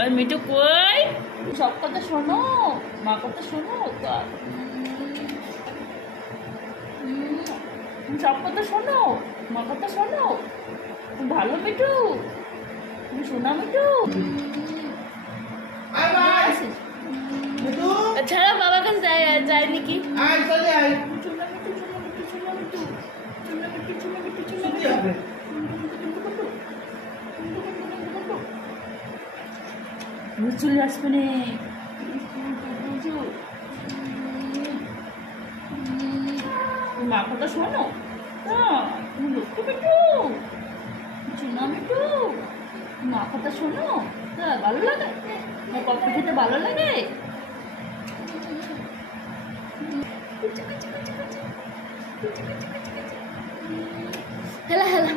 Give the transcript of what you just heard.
আর মিঠু কই? সব কথা শোনো, মা কথা শোনো তো। সব কথা শোনো, মা কথা শোনো। ভালো মিঠু, তুমি শোনা মিঠু। ছাড়া বাবার কাছে যায়নি কি? চুনা মিঠু, চুনা মিঠু, চুনা মিঠু, চুনা মিঠু, চুনা মিঠু, চুনা মিঠু। চলে আসবে নে। মা কথা শোনো, তুমি লক্ষ্য মিঠু, চুনা মিঠু, মা কথা শোনো। ভালো লাগে, আমার কথা খেতে ভালো লাগে। হেলা হেলা।